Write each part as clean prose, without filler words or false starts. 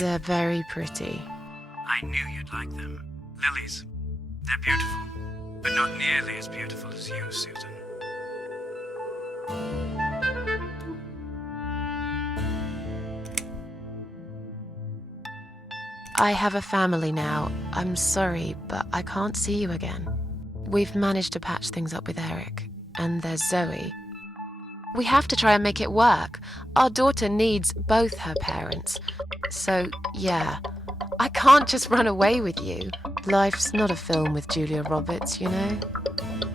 They're very pretty. I knew you'd like them. Lilies. They're beautiful, but not nearly as beautiful as you, Susan. I have a family now. I'm sorry, but I can't see you again. We've managed to patch things up with Eric, and there's Zoe. We have to try and make it work. Our daughter needs both her parents. So, yeah, I can't just run away with you. Life's not a film with Julia Roberts, you know?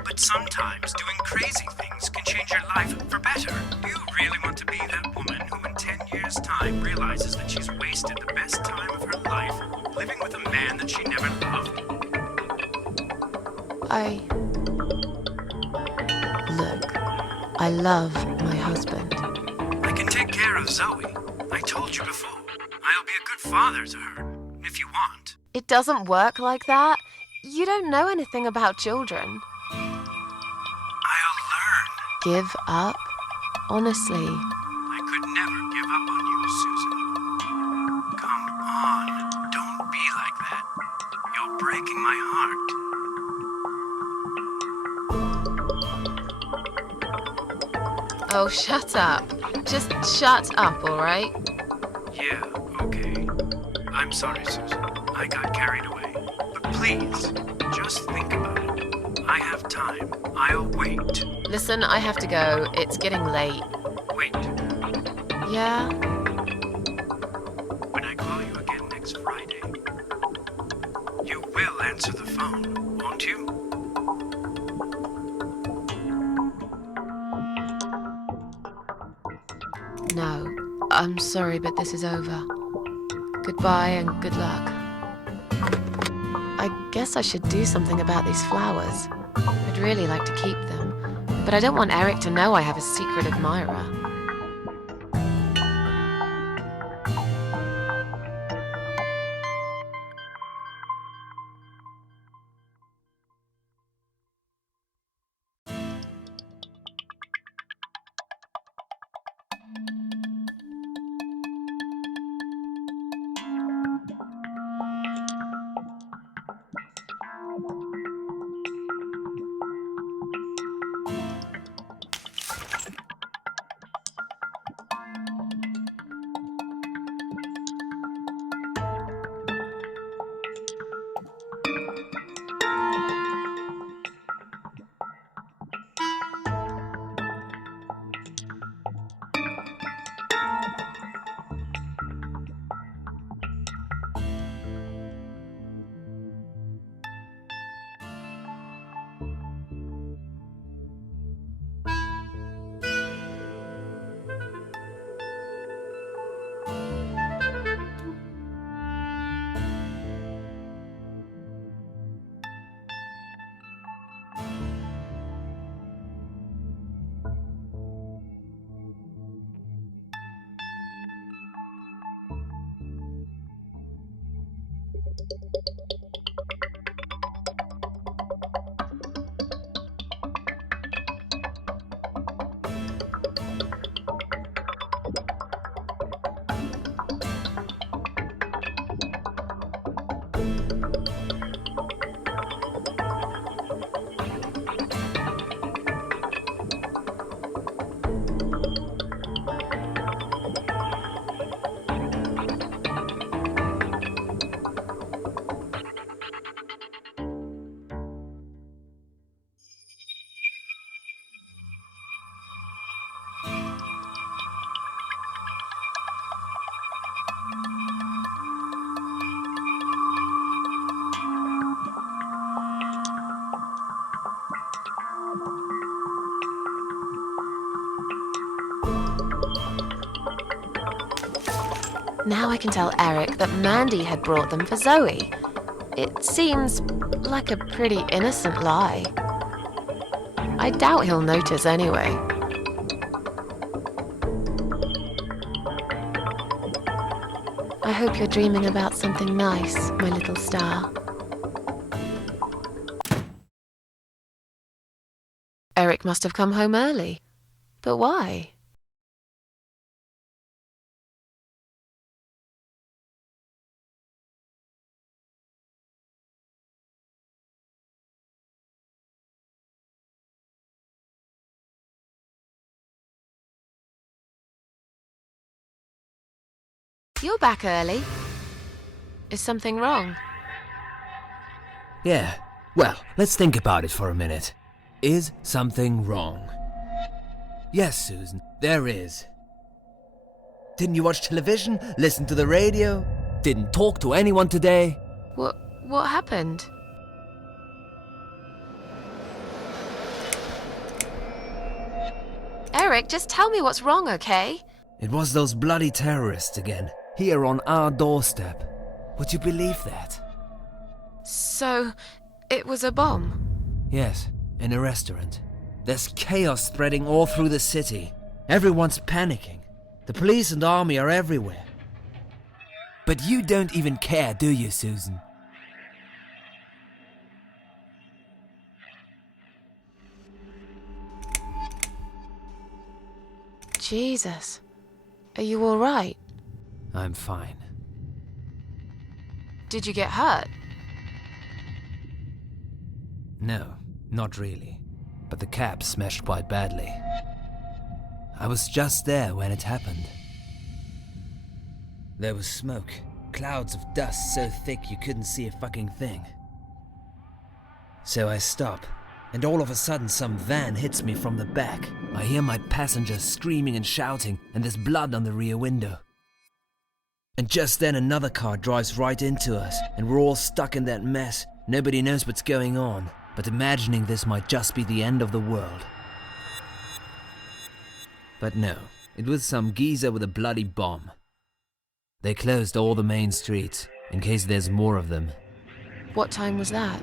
But sometimes doing crazy things can change your life for better. Do you really want to be that woman who in 10 years' time realizes that she's wasted the best time of her life living with a man that she never loved? Look, I love my husband. I can take care of Zoe. I told you before. I'll be a good father to her, if you want. It doesn't work like that. You don't know anything about children. I'll learn. Give up? Honestly. I could never give up on you, Susan. Come on. Don't be like that. You're breaking my heart. Oh, shut up. Just shut up, all right? Yeah, okay. I'm sorry, Susan. I got carried away. But please, just think about it. I have time. I'll wait. Listen, I have to go. It's getting late. Wait. Yeah? When I call you again next Friday, you will answer the phone, won't you? No. I'm sorry, but this is over. Goodbye and good luck. I guess I should do something about these flowers. I'd really like to keep them, but I don't want Eric to know I have a secret admirer. Now I can tell Eric that Mandy had brought them for Zoe. It seems like a pretty innocent lie. I doubt he'll notice anyway. I hope you're dreaming about something nice, my little star. Eric must have come home early. But why? You're back early. Is something wrong? Yeah, well, let's think about it for a minute. Is something wrong? Yes, Susan, there is. Didn't you watch television? Listen to the radio? Didn't talk to anyone today? What happened? Eric, just tell me what's wrong, okay? It was those bloody terrorists again, here on our doorstep. Would you believe that? So, it was a bomb? Yes, in a restaurant. There's chaos spreading all through the city. Everyone's panicking. The police and army are everywhere. But you don't even care, do you, Susan? Jesus. Are you all right? I'm fine. Did you get hurt? No, not really. But the cab smashed quite badly. I was just there when it happened. There was smoke, clouds of dust so thick you couldn't see a fucking thing. So I stop, and all of a sudden some van hits me from the back. I hear my passengers screaming and shouting, and there's blood on the rear window. And just then another car drives right into us, and we're all stuck in that mess. Nobody knows what's going on, but imagining this might just be the end of the world. But no, it was some geezer with a bloody bomb. They closed all the main streets, in case there's more of them. What time was that?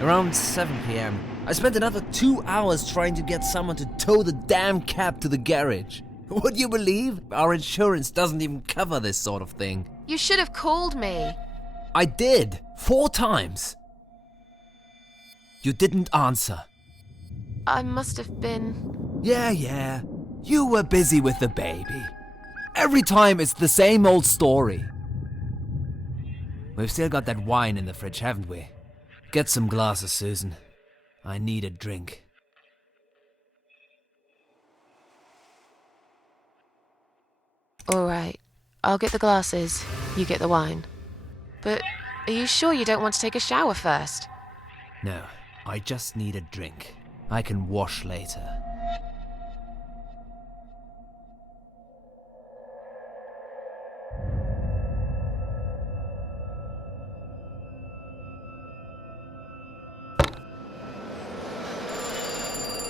Around 7 p.m. I spent another 2 hours trying to get someone to tow the damn cab to the garage. Would you believe? Our insurance doesn't even cover this sort of thing. You should have called me. I did, 4 times. You didn't answer. I must have been... Yeah. You were busy with the baby. Every time it's the same old story. We've still got that wine in the fridge, haven't we? Get some glasses, Susan. I need a drink. All right. I'll get the glasses. You get the wine. But are you sure you don't want to take a shower first? No, I just need a drink. I can wash later.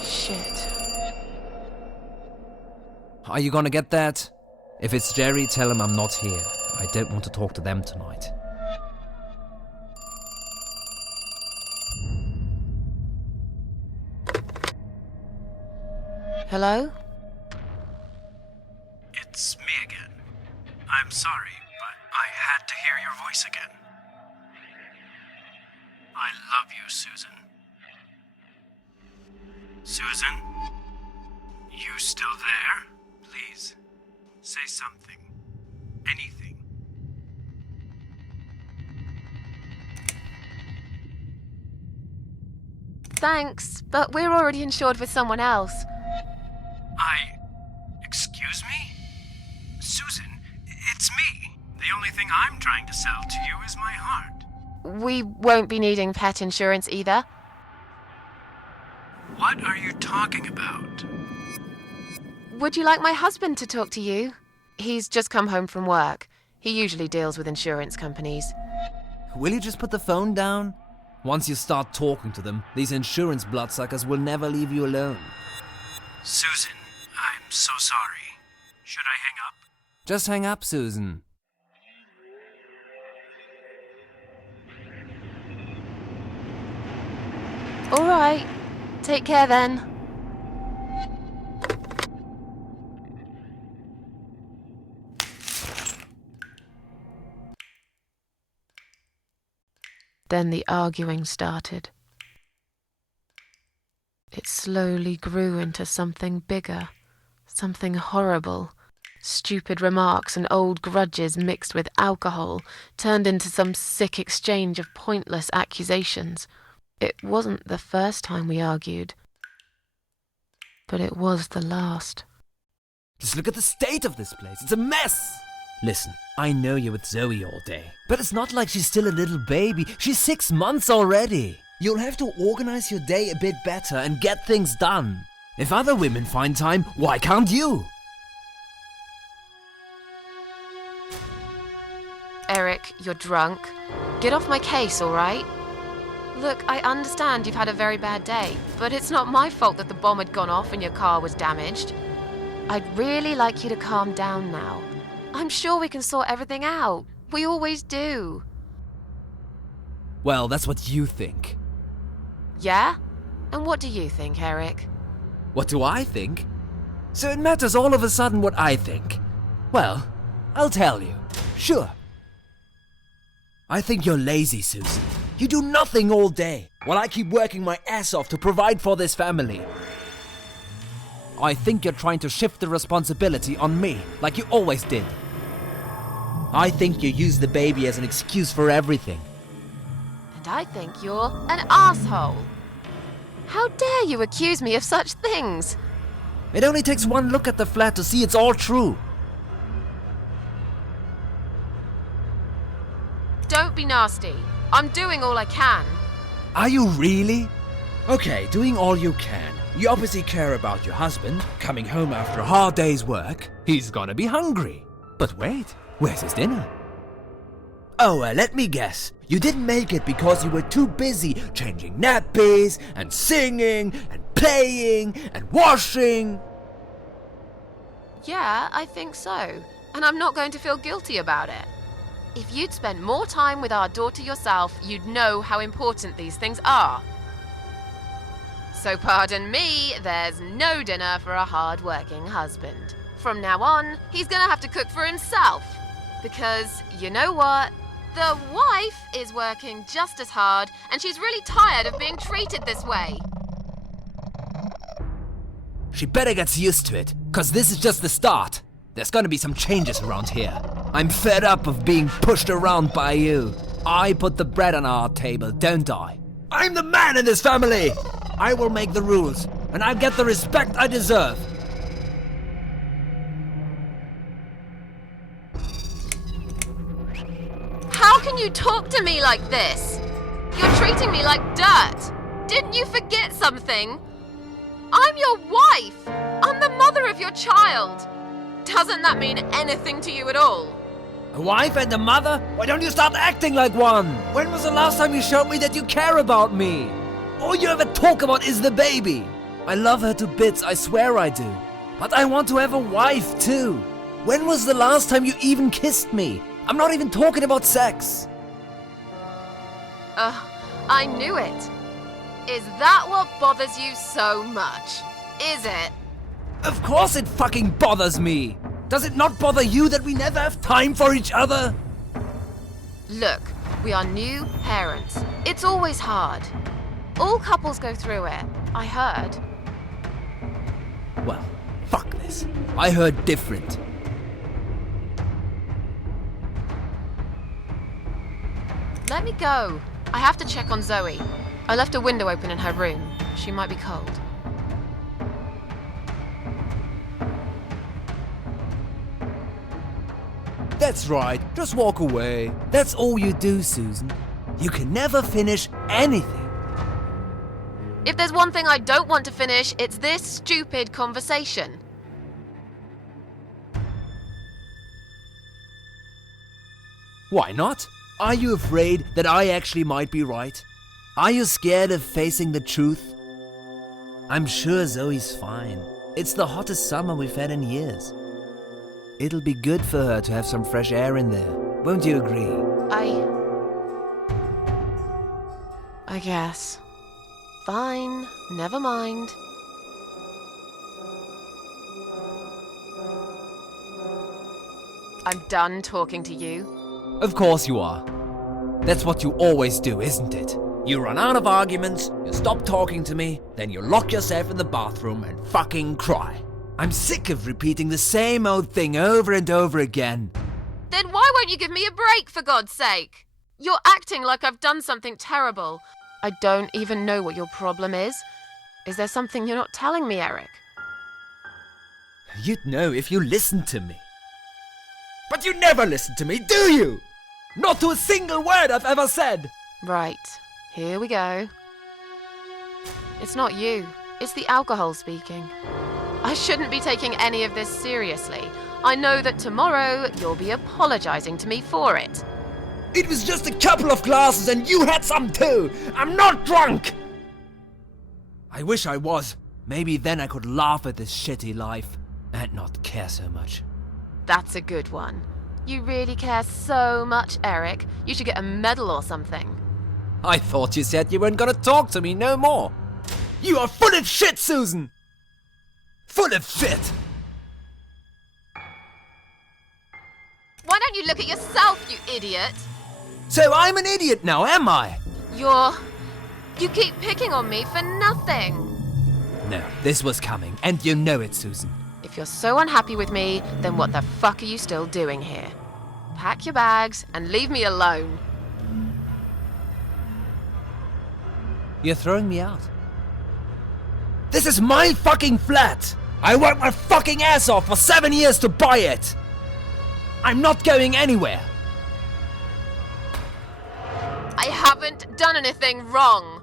Shit. Are you gonna get that? If it's Jerry, tell him I'm not here. I don't want to talk to them tonight. Hello? It's me again. I'm sorry, but I had to hear your voice again. I love you, Susan. Susan? You still there? Please, say something. Anything. Thanks, but we're already insured with someone else. Excuse me? Susan, it's me. The only thing I'm trying to sell to you is my heart. We won't be needing pet insurance either. What are you talking about? Would you like my husband to talk to you? He's just come home from work. He usually deals with insurance companies. Will you just put the phone down? Once you start talking to them, these insurance bloodsuckers will never leave you alone. Susan, I'm so sorry. Should I hang up? Just hang up, Susan. All right. Take care then. Then the arguing started. It slowly grew into something bigger, something horrible. Stupid remarks and old grudges mixed with alcohol turned into some sick exchange of pointless accusations. It wasn't the first time we argued, but it was the last. Just look at the state of this place. It's a mess. Listen, I know you're with Zoe all day, but it's not like she's still a little baby. She's 6 months already. You'll have to organize your day a bit better and get things done. If other women find time, why can't you? Eric, you're drunk. Get off my case, all right? Look, I understand you've had a very bad day, but it's not my fault that the bomb had gone off and your car was damaged. I'd really like you to calm down now. I'm sure we can sort everything out. We always do. Well, that's what you think. Yeah? And what do you think, Eric? What do I think? So it matters all of a sudden what I think. Well, I'll tell you. Sure. I think you're lazy, Susan. You do nothing all day, while I keep working my ass off to provide for this family. I think you're trying to shift the responsibility on me, like you always did. I think you use the baby as an excuse for everything. And I think you're an asshole. How dare you accuse me of such things? It only takes one look at the flat to see it's all true. Don't be nasty. I'm doing all I can. Are you really? Okay, doing all you can. You obviously care about your husband, coming home after a hard day's work. He's gonna be hungry. But wait, where's his dinner? Oh, let me guess. You didn't make it because you were too busy changing nappies and singing and playing and washing. Yeah, I think so. And I'm not going to feel guilty about it. If you'd spent more time with our daughter yourself, you'd know how important these things are. So pardon me, there's no dinner for a hard-working husband. From now on, he's gonna have to cook for himself. Because, you know what? The wife is working just as hard, and she's really tired of being treated this way. She better get used to it, cause this is just the start. There's gonna be some changes around here. I'm fed up of being pushed around by you. I put the bread on our table, don't I? I'm the man in this family! I will make the rules, and I'll get the respect I deserve. How can you talk to me like this? You're treating me like dirt. Didn't you forget something? I'm your wife. I'm the mother of your child. Doesn't that mean anything to you at all? A wife and a mother? Why don't you start acting like one? When was the last time you showed me that you care about me? All you ever talk about is the baby. I love her to bits, I swear I do. But I want to have a wife too. When was the last time you even kissed me? I'm not even talking about sex. I knew it. Is that what bothers you so much? Is it? Of course it fucking bothers me. Does it not bother you that we never have time for each other? Look, we are new parents. It's always hard. All couples go through it, I heard. Well, fuck this. I heard different. Let me go. I have to check on Zoe. I left a window open in her room. She might be cold. That's right, just walk away. That's all you do, Susan. You can never finish anything. If there's one thing I don't want to finish, it's this stupid conversation. Why not? Are you afraid that I actually might be right? Are you scared of facing the truth? I'm sure Zoe's fine. It's the hottest summer we've had in years. It'll be good for her to have some fresh air in there. Won't you agree? I guess. Fine, never mind. I'm done talking to you. Of course you are. That's what you always do, isn't it? You run out of arguments, you stop talking to me, then you lock yourself in the bathroom and fucking cry. I'm sick of repeating the same old thing over and over again. Then why won't you give me a break, for God's sake? You're acting like I've done something terrible. I don't even know what your problem is. Is there something you're not telling me, Eric? You'd know if you listened to me. But But you never listen to me, do you? Not to a single word I've ever said. Right, here we go. It's not you, it's the alcohol speaking. I shouldn't be taking any of this seriously. I know that tomorrow you'll be apologizing to me for it. It was just a couple of glasses and you had some too. I'm not drunk. I wish I was. Maybe then I could laugh at this shitty life and not care so much. That's a good one. You really care so much, Eric. You should get a medal or something. I thought you said you weren't gonna talk to me no more. You are full of shit, Susan. Full of shit. Why don't you look at yourself, you idiot? So I'm an idiot now, am I? You keep picking on me for nothing. No, this was coming, and you know it, Susan. If you're so unhappy with me, then what the fuck are you still doing here? Pack your bags and leave me alone. You're throwing me out. This is my fucking flat! I worked my fucking ass off for 7 years to buy it! I'm not going anywhere! I haven't done anything wrong.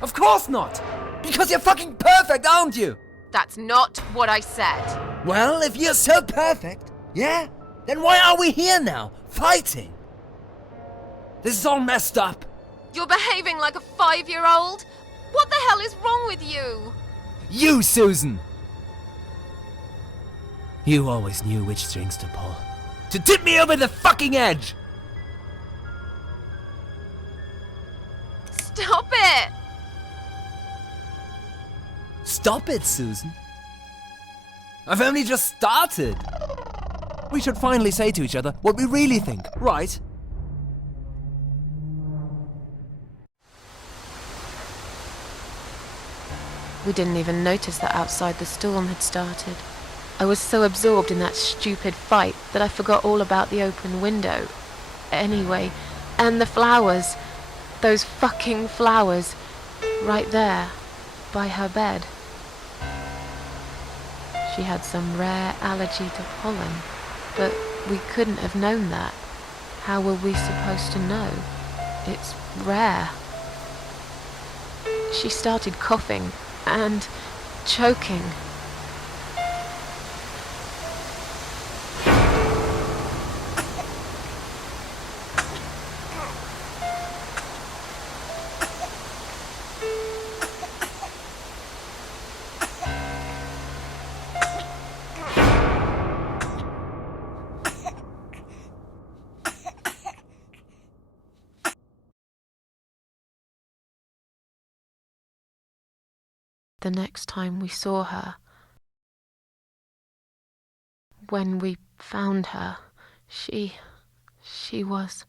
Of course not! Because you're fucking perfect, aren't you? That's not what I said. Well, if you're so perfect, yeah? Then why are we here now, fighting? This is all messed up. You're behaving like a 5-year-old? What the hell is wrong with you? You, Susan! You always knew which strings to pull. To tip me over the fucking edge! Stop it! Stop it, Susan. I've only just started. We should finally say to each other what we really think, right? We didn't even notice that outside the storm had started. I was so absorbed in that stupid fight that I forgot all about the open window. Anyway, and the flowers. Those fucking flowers. Right there, by her bed. She had some rare allergy to pollen, but we couldn't have known that. How were we supposed to know? It's rare. She started coughing and choking. The next time we saw her, when we found her, she was...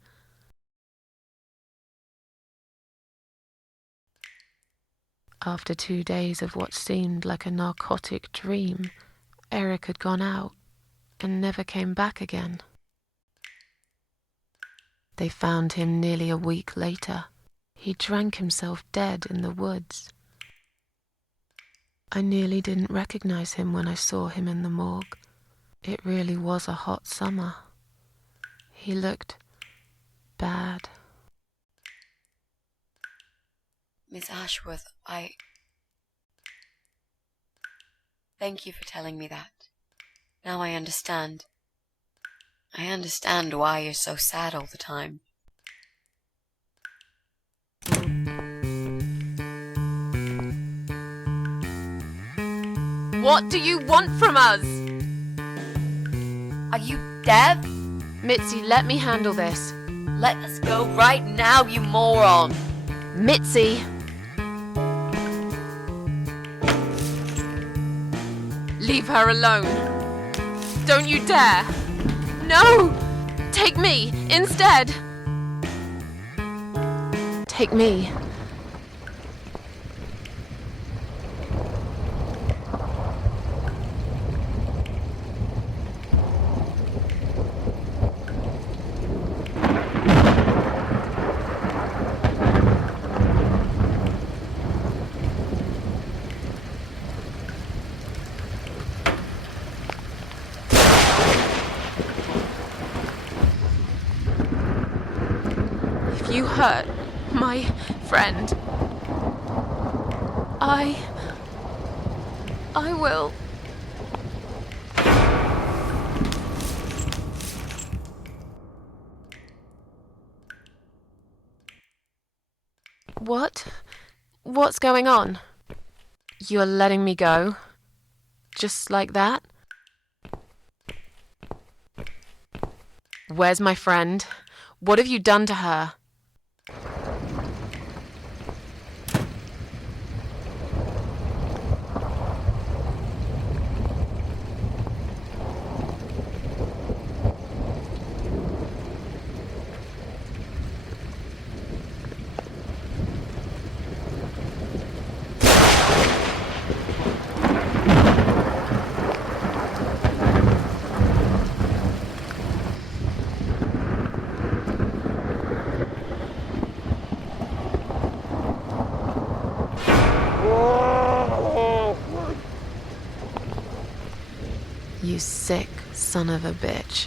After 2 days of what seemed like a narcotic dream, Eric had gone out and never came back again. They found him nearly a week later. He drank himself dead in the woods. I nearly didn't recognize him when I saw him in the morgue. It really was a hot summer. He looked bad. Miss Ashworth, Thank you for telling me that. Now I understand. I understand why you're so sad all the time. What do you want from us? Are you deaf? Mitzi, let me handle this. Let us go right now, you moron! Mitzi! Leave her alone. Don't you dare! No! Take me instead! Take me. you hurt my friend, I will. What's going on? You're letting me go? Just like that? Where's my friend? What have you done to her? You sick son of a bitch.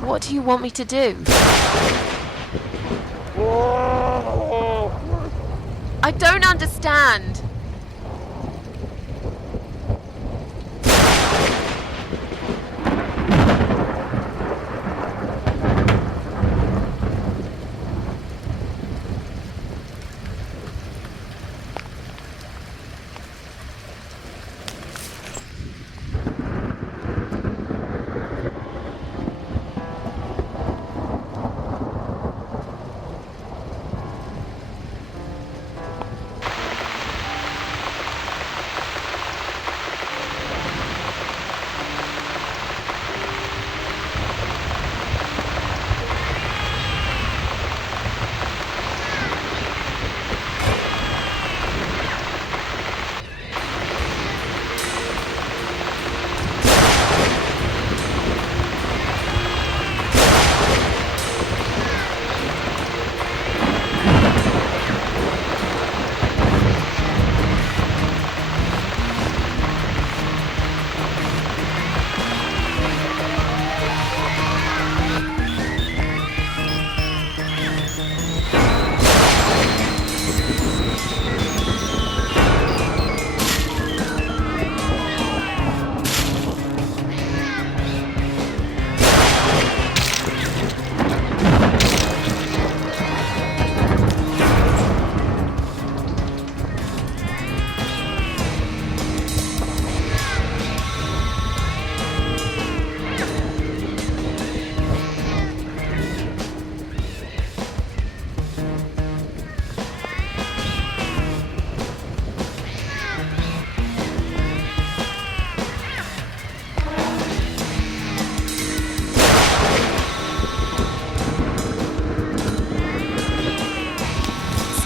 What do you want me to do? I don't understand.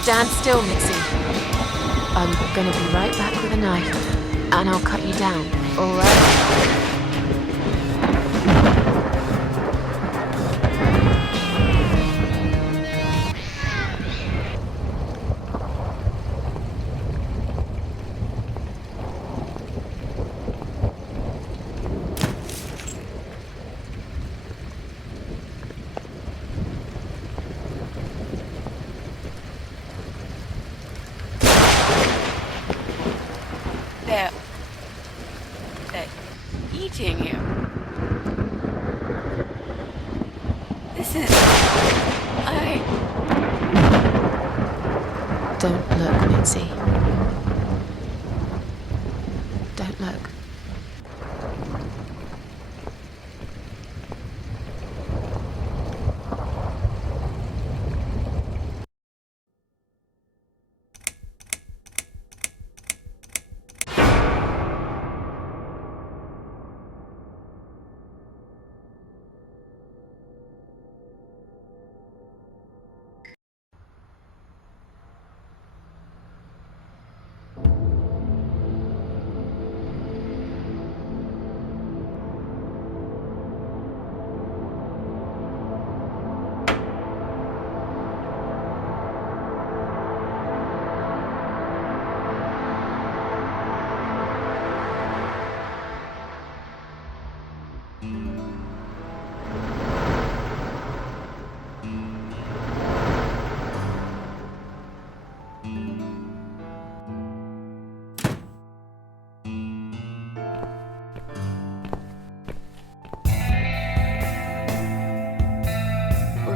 Stand still, Mitzi. I'm gonna be right back with a knife, and I'll cut you down, alright? They're eating you. This is... Don't look, Mitzi. Don't look.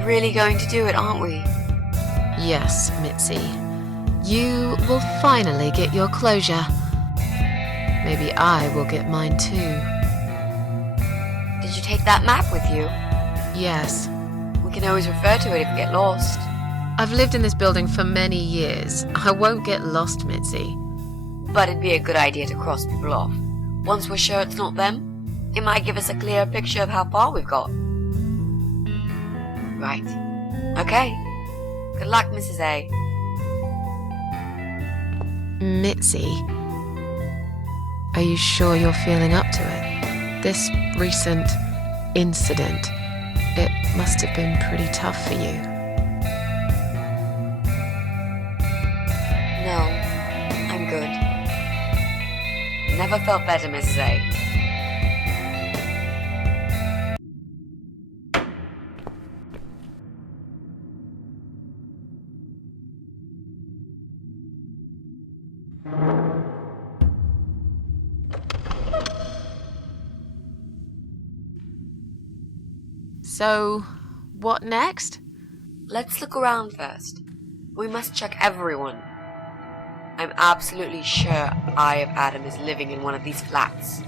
We're really going to do it, aren't we? Yes, Mitzi. You will finally get your closure. Maybe I will get mine too. Did you take that map with you? Yes. We can always refer to it if we get lost. I've lived in this building for many years. I won't get lost, Mitzi. But it'd be a good idea to cross people off. Once we're sure it's not them, it might give us a clearer picture of how far we've got. Right. Okay. Good luck, Mrs. A. Mitzi, are you sure you're feeling up to it? This recent incident, it must have been pretty tough for you. No, I'm good. Never felt better, Mrs. A. So, what next? Let's look around first. We must check everyone. I'm absolutely sure Eye of Adam is living in one of these flats.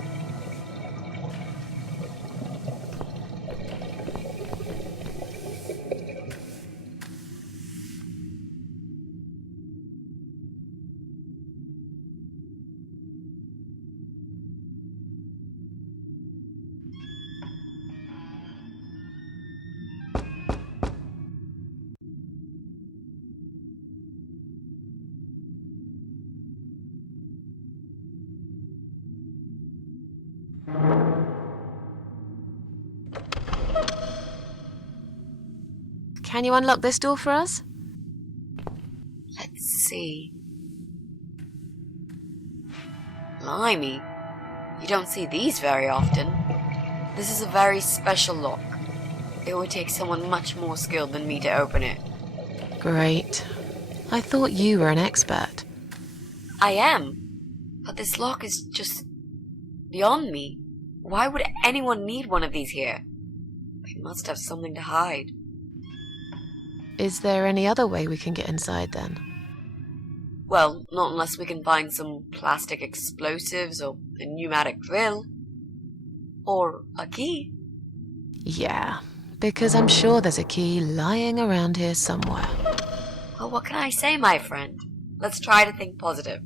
Can you unlock this door for us? Let's see. Blimey. You don't see these very often. This is a very special lock. It would take someone much more skilled than me to open it. Great. I thought you were an expert. I am. But this lock is just beyond me. Why would anyone need one of these here? They must have something to hide. Is there any other way we can get inside then? Well, not unless we can find some plastic explosives or a pneumatic drill. Or a key. Yeah, because I'm sure there's a key lying around here somewhere. Well, what can I say, my friend? Let's try to think positive.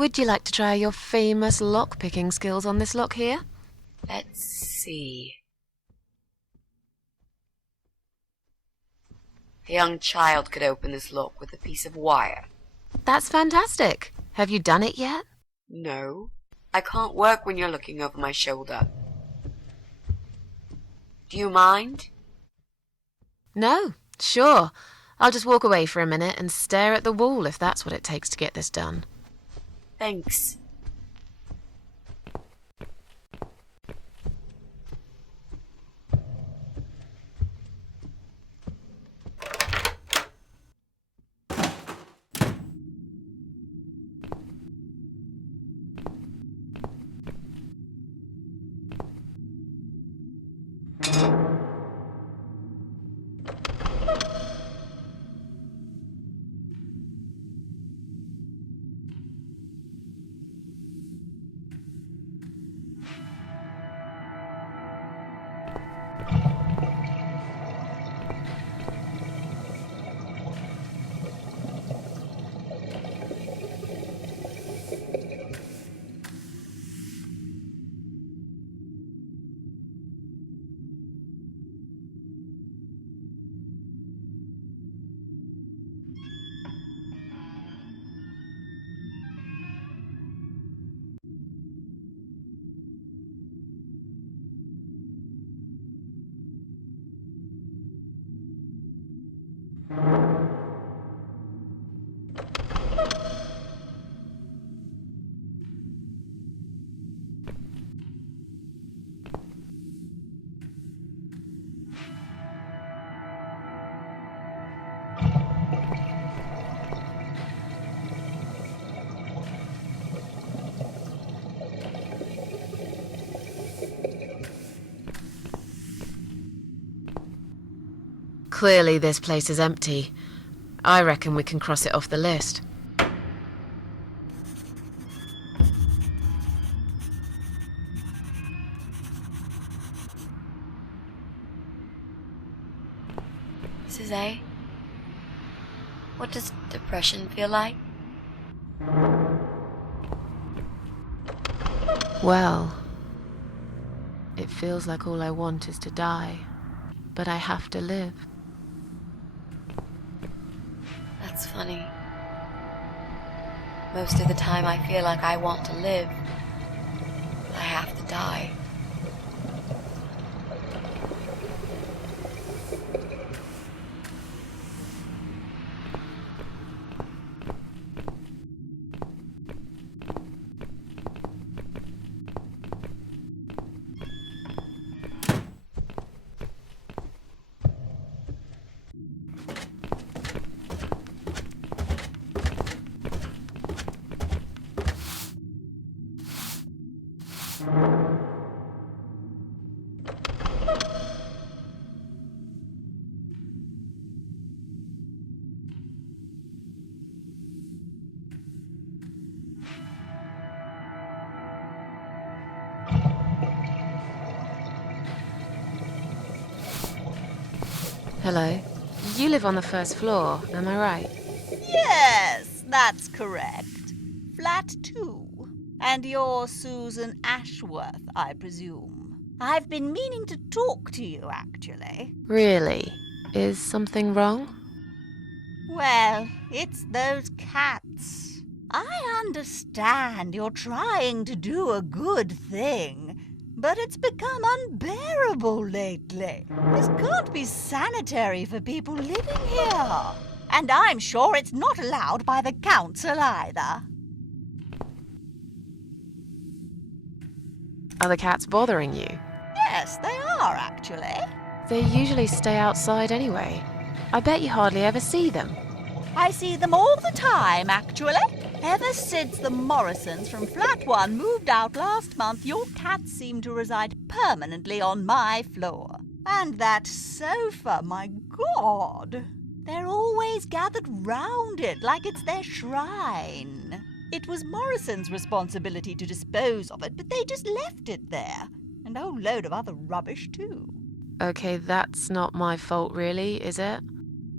Would you like to try your famous lock-picking skills on this lock here? Let's see. A young child could open this lock with a piece of wire. That's fantastic. Have you done it yet? No, I can't work when you're looking over my shoulder. Do you mind? No, sure. I'll just walk away for a minute and stare at the wall if that's what it takes to get this done. Thanks. Clearly this place is empty. I reckon we can cross it off the list. Mrs. A, what does depression feel like? Well, it feels like all I want is to die, but I have to live. That's funny. Most of the time I feel like I want to live, but I have to die. Hello. You live on the first floor, am I right? Yes, that's correct. Flat 2. And you're Susan Ashworth, I presume. I've been meaning to talk to you, actually. Really? Is something wrong? Well, it's those cats. I understand you're trying to do a good thing, but it's become unbearable lately. This can't be sanitary for people living here. And I'm sure it's not allowed by the council either. Are the cats bothering you? Yes, they are, actually. They usually stay outside anyway. I bet you hardly ever see them. I see them all the time, actually. Ever since the Morrisons from Flat 1 moved out last month, your cats seem to reside permanently on my floor. And that sofa, my God! They're always gathered round it like it's their shrine. It was Morrison's responsibility to dispose of it, but they just left it there. And a whole load of other rubbish, too. Okay, that's not my fault really, is it?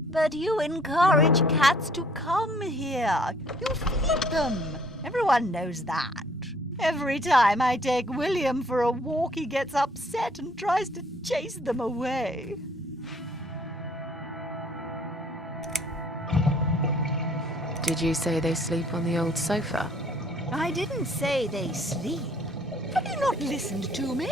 But you encourage cats to come here. You feed them. Everyone knows that. Every time I take William for a walk, he gets upset and tries to chase them away. Did you say they sleep on the old sofa? I didn't say they sleep. Have you not listened to me?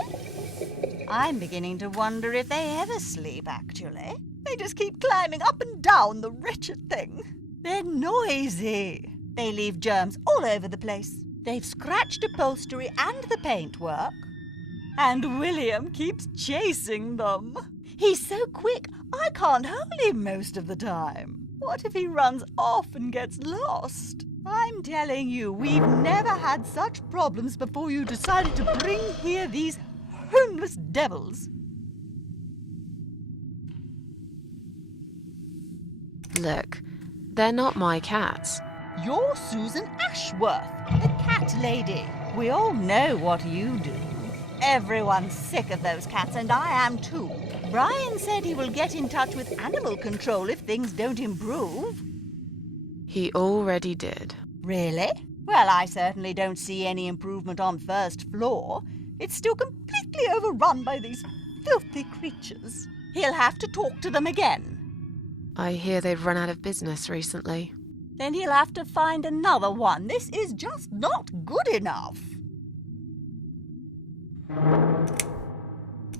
I'm beginning to wonder if they ever sleep, actually. They just keep climbing up and down the wretched thing. They're noisy. They leave germs all over the place. They've scratched upholstery and the paintwork. And William keeps chasing them. He's so quick, I can't hold him most of the time. What if he runs off and gets lost? I'm telling you, we've never had such problems before you decided to bring here these homeless devils. Look, they're not my cats. You're Susan Ashworth, the cat lady. We all know what you do. Everyone's sick of those cats, and I am too. Brian said he will get in touch with animal control if things don't improve. He already did. Really? Well, I certainly don't see any improvement on first floor. It's still completely overrun by these filthy creatures. He'll have to talk to them again. I hear they've run out of business recently. Then he'll have to find another one. This is just not good enough.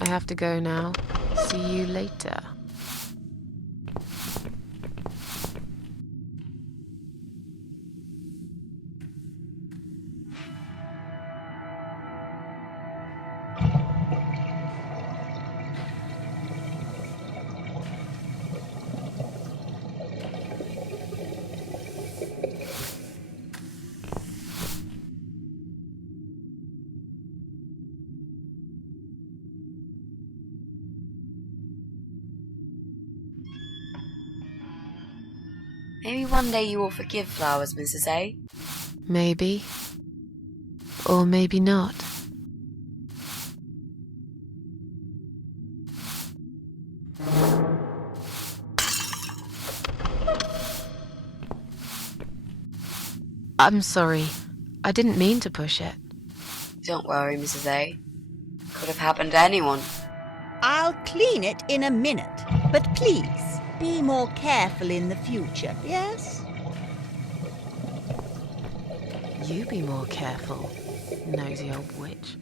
I have to go now. See you later. Maybe one day you will forgive flowers, Mrs. A. Maybe. Or maybe not. I'm sorry. I didn't mean to push it. Don't worry, Mrs. A. Could have happened to anyone. I'll clean it in a minute, but please, be more careful in the future, yes? You be more careful, nosy old witch.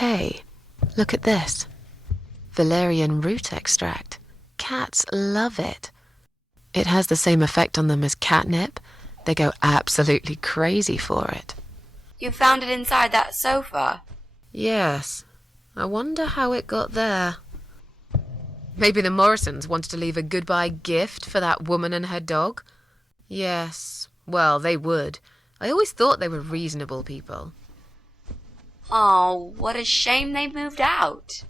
Hey, look at this. Valerian root extract. Cats love it. It has the same effect on them as catnip. They go absolutely crazy for it. You found it inside that sofa? Yes. I wonder how it got there. Maybe the Morrisons wanted to leave a goodbye gift for that woman and her dog? Yes. Well, they would. I always thought they were reasonable people. Oh, what a shame they moved out.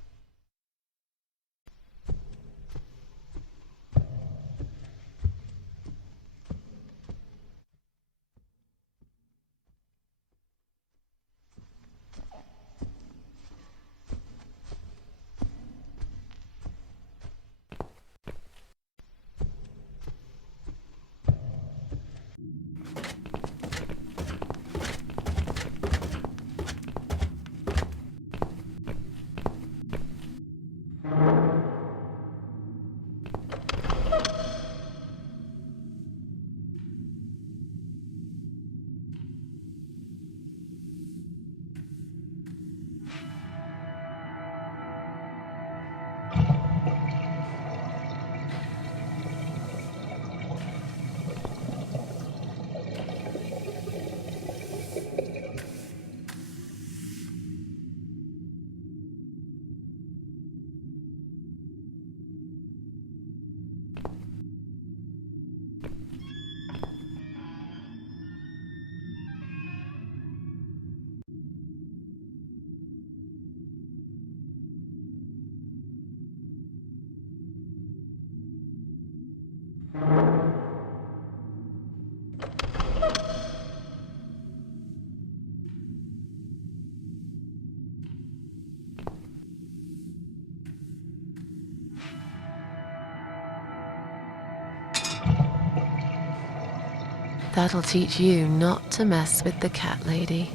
That'll teach you not to mess with the cat lady.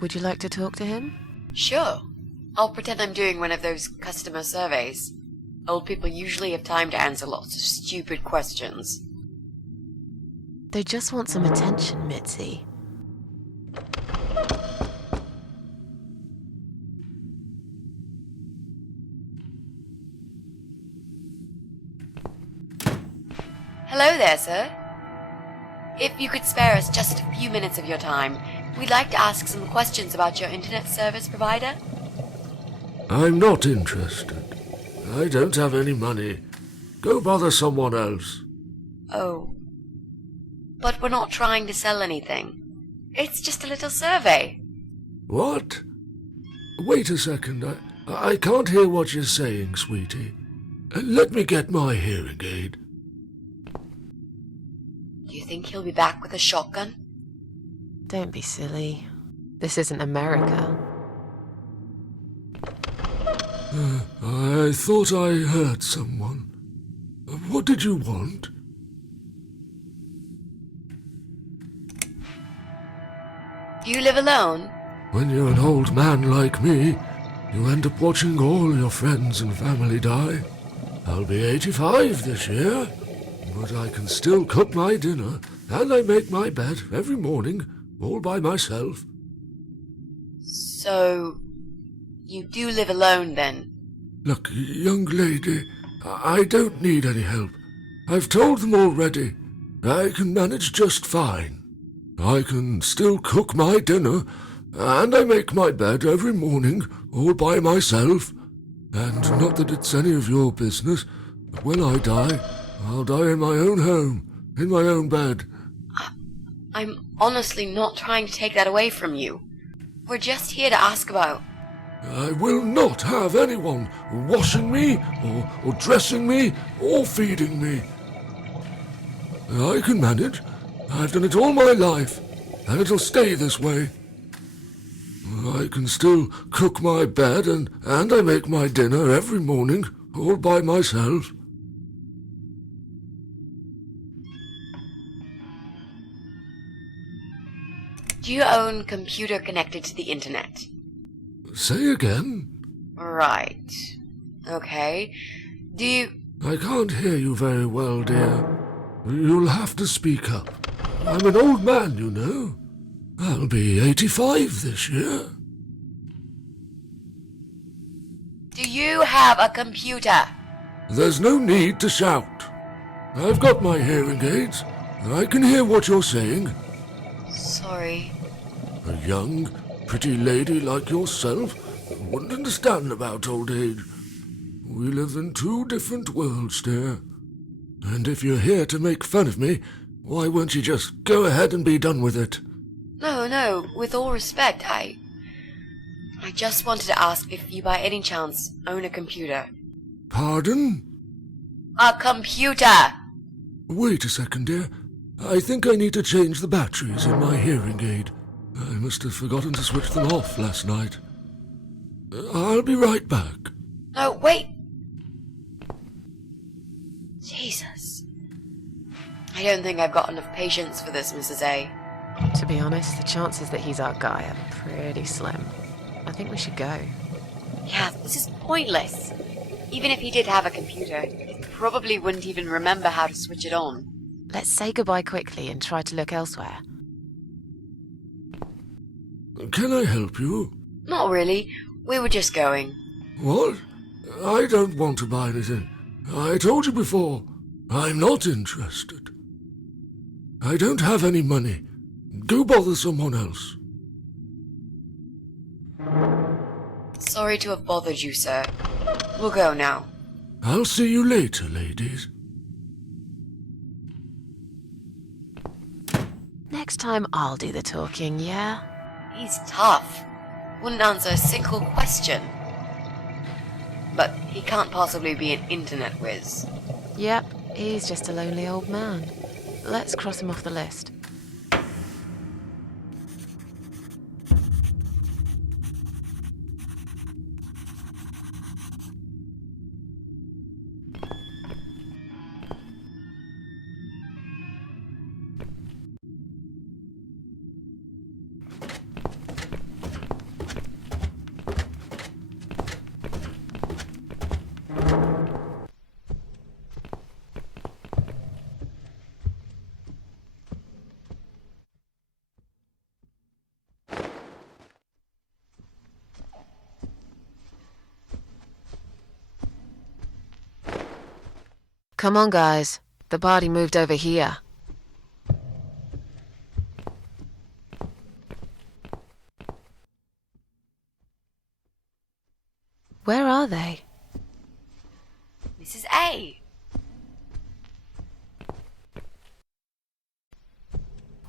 Would you like to talk to him? Sure. I'll pretend I'm doing one of those customer surveys. Old people usually have time to answer lots of stupid questions. They just want some attention, Mitzi. Hello there, sir. If you could spare us just a few minutes of your time, we'd like to ask some questions about your internet service provider. I'm not interested. I don't have any money. Go bother someone else. Oh. But we're not trying to sell anything. It's just a little survey. What? Wait a second. I can't hear what you're saying, sweetie. Let me get my hearing aid. Do you think he'll be back with a shotgun? Don't be silly. This isn't America. I thought I heard someone. What did you want? Do you live alone? When you're an old man like me, you end up watching all your friends and family die. I'll be 85 this year, but I can still cook my dinner, and I make my bed every morning, all by myself. So, you do live alone then? Look, young lady, I don't need any help. I've told them already. I can manage just fine. I can still cook my dinner, and I make my bed every morning, all by myself. And not that it's any of your business, but when I die, I'll die in my own home, in my own bed. I'm honestly not trying to take that away from you. We're just here to ask about... I will not have anyone washing me, or dressing me, or feeding me. I can manage. I've done it all my life, and it'll stay this way. I can still cook my bed, and I make my dinner every morning, all by myself. Do you own a computer connected to the internet? Say again? Right. Okay. Do you... I can't hear you very well, dear. You'll have to speak up. I'm an old man, you know. I'll be 85 this year. Do you have a computer? There's no need to shout. I've got my hearing aids. I can hear what you're saying. Sorry. A young, pretty lady like yourself wouldn't understand about old age. We live in two different worlds, dear. And if you're here to make fun of me, why won't you just go ahead and be done with it? No, with all respect, I just wanted to ask if you by any chance own a computer. Pardon? A computer! Wait a second, dear. I think I need to change the batteries in my hearing aid. I must have forgotten to switch them off last night. I'll be right back. No, wait! Jesus. I don't think I've got enough patience for this, Mrs. A. To be honest, the chances that he's our guy are pretty slim. I think we should go. Yeah, this is pointless. Even if he did have a computer, he probably wouldn't even remember how to switch it on. Let's say goodbye quickly and try to look elsewhere. Can I help you? Not really. We were just going. What? I don't want to buy anything. I told you before, I'm not interested. I don't have any money. Go bother someone else. Sorry to have bothered you, sir. We'll go now. I'll see you later, ladies. Next time I'll do the talking, yeah? He's tough. Wouldn't answer a single question. But he can't possibly be an internet whiz. Yep, he's just a lonely old man. Let's cross him off the list. Come on, guys. The party moved over here. Where are they? Mrs. A.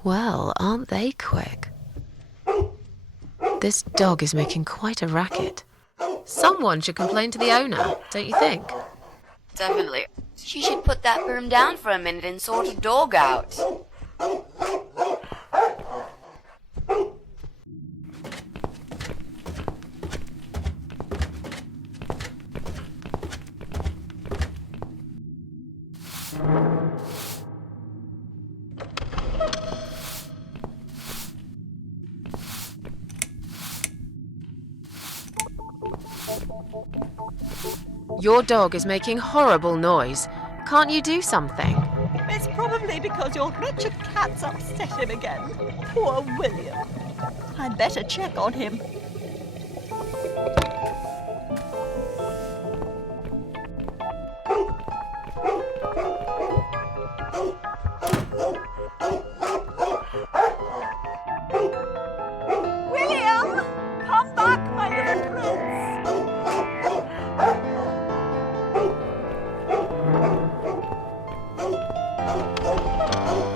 Well, aren't they quick? This dog is making quite a racket. Someone should complain to the owner, don't you think? Definitely. She should put that broom down for a minute and sort a dog out. Your dog is making horrible noise. Can't you do something? It's probably because your wretched cat's upset him again. Poor William. I'd better check on him. William! Come back, my little prince!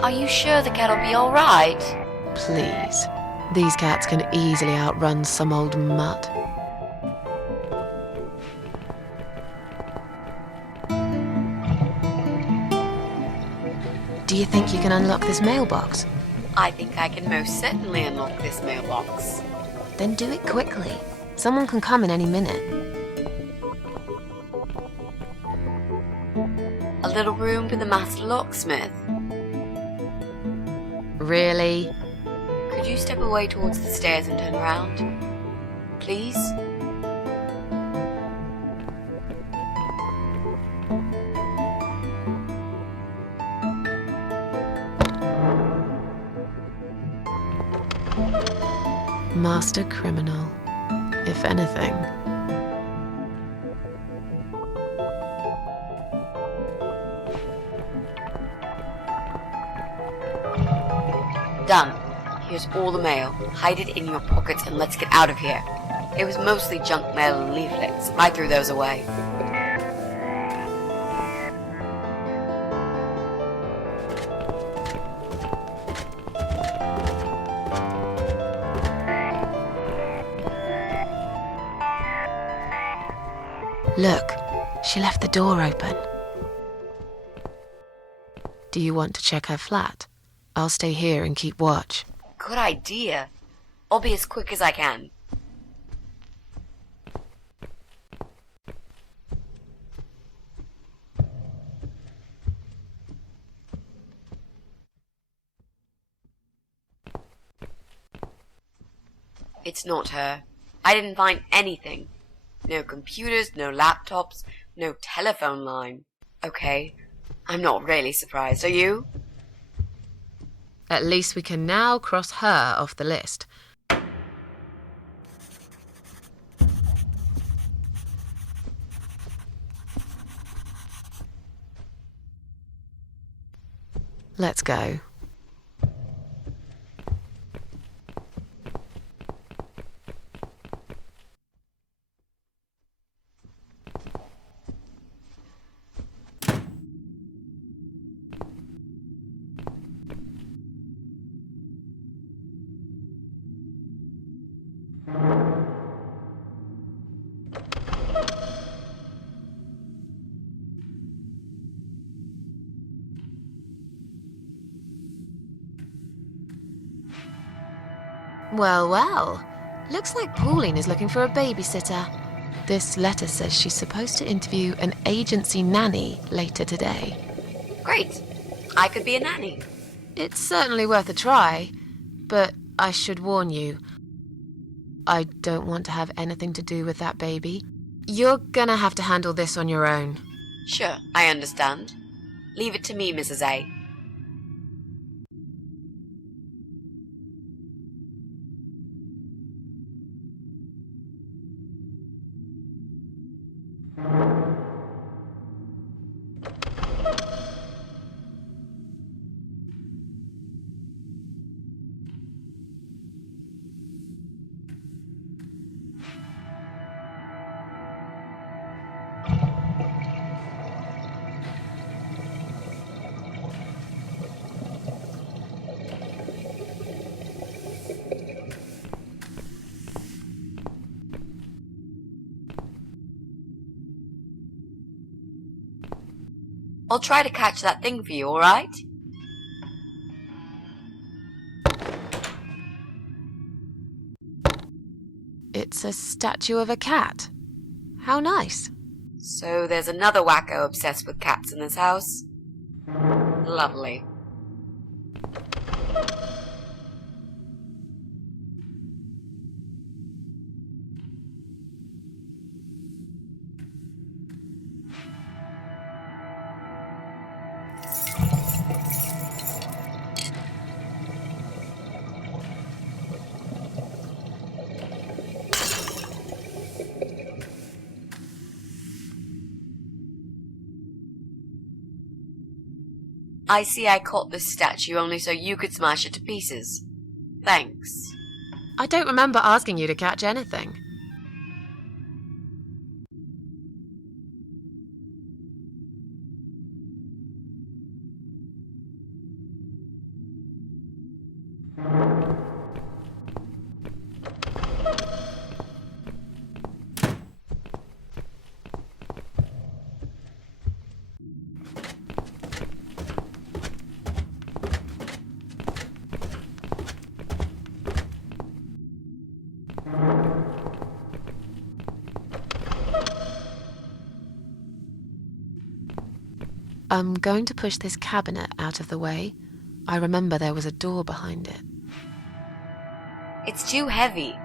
Are you sure the cat'll be all right? Please. These cats can easily outrun some old mutt. Do you think you can unlock this mailbox? I think I can most certainly unlock this mailbox. Then do it quickly. Someone can come in any minute. A little room for the master locksmith. Really? Could you step away towards the stairs and turn around? Please? Master criminal, if anything. Done. Here's all the mail. Hide it in your pockets and let's get out of here. It was mostly junk mail and leaflets. I threw those away. Look, she left the door open. Do you want to check her flat? I'll stay here and keep watch. Good idea. I'll be as quick as I can. It's not her. I didn't find anything. No computers, no laptops, No telephone line. Okay, I'm not really surprised, are you? At least we can now cross her off the list. Let's go. Well, well. Looks like Pauline is looking for a babysitter. This letter says she's supposed to interview an agency nanny later today. Great. I could be a nanny. It's certainly worth a try, but I should warn you, I don't want to have anything to do with that baby. You're gonna have to handle this on your own. Sure, I understand. Leave it to me, Mrs. A. I'll try to catch that thing for you, alright? It's a statue of a cat. How nice. So there's another wacko obsessed with cats in this house? Lovely. I see I caught this statue only so you could smash it to pieces. Thanks. I don't remember asking you to catch anything. I'm going to push this cabinet out of the way. I remember there was a door behind it. It's too heavy.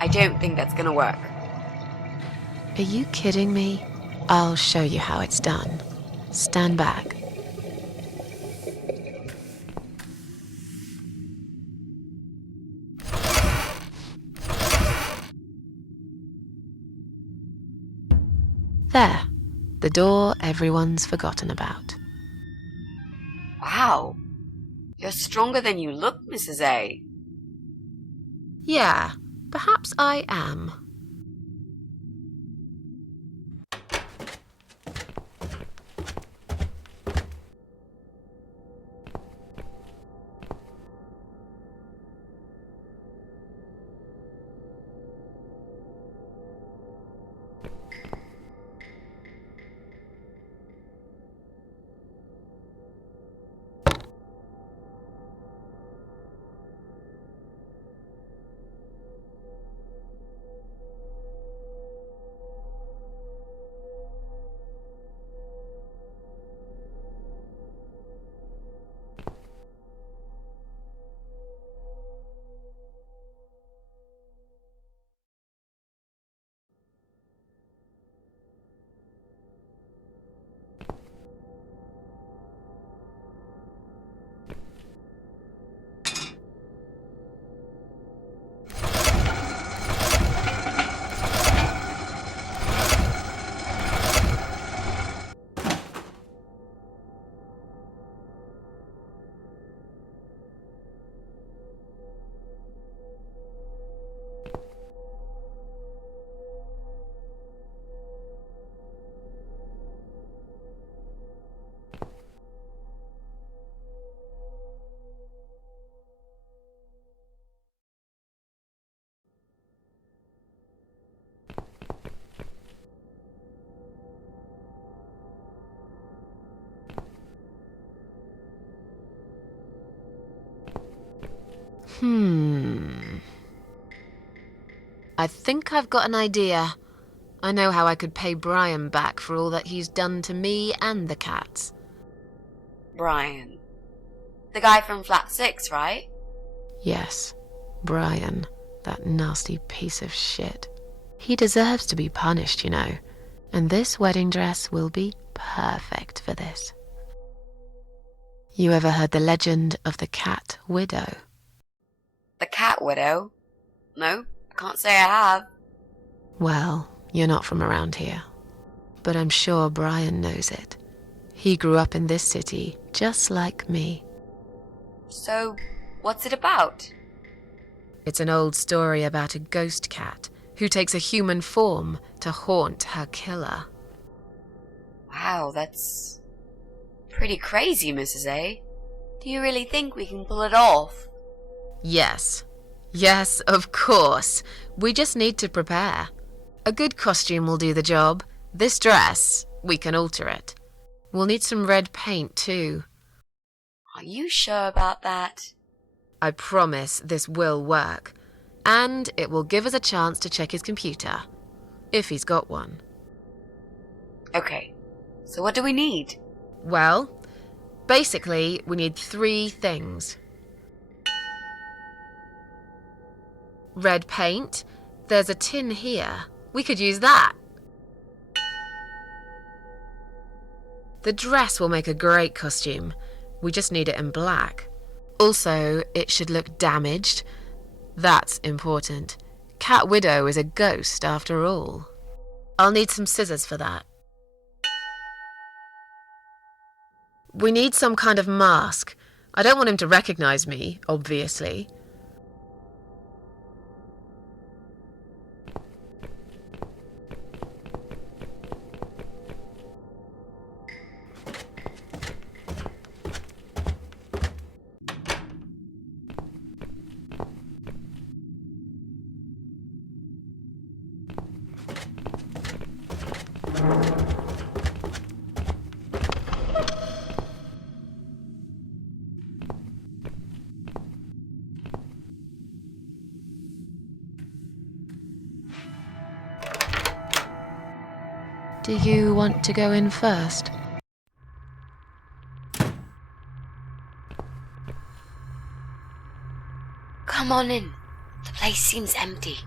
I don't think that's gonna work. Are you kidding me? I'll show you how it's done. Stand back. There. The door everyone's forgotten about. Wow. You're stronger than you look, Mrs. A. Yeah, perhaps I am. I think I've got an idea. I know how I could pay Brian back for all that he's done to me and the cats. Brian. The guy from Flat 6, right? Yes, Brian, that nasty piece of shit. He deserves to be punished, you know, and this wedding dress will be perfect for this. You ever heard the legend of the cat widow? The cat widow? No, I can't say I have. Well, you're not from around here, but I'm sure Brian knows it. He grew up in this city, just like me. So, what's it about? It's an old story about a ghost cat who takes a human form to haunt her killer. Wow, that's pretty crazy, Mrs. A. Do you really think we can pull it off? Yes. Yes, of course. We just need to prepare. A good costume will do the job. This dress, we can alter it. We'll need some red paint too. Are you sure about that? I promise this will work. And it will give us a chance to check his computer. If he's got one. Okay, so what do we need? Well, basically, we need 3 things. Red paint. There's a tin here. We could use that. The dress will make a great costume. We just need it in black. Also, it should look damaged. That's important. Cat Widow is a ghost after all. I'll need some scissors for that. We need some kind of mask. I don't want him to recognize me, obviously. Do you want to go in first? Come on in. The place seems empty.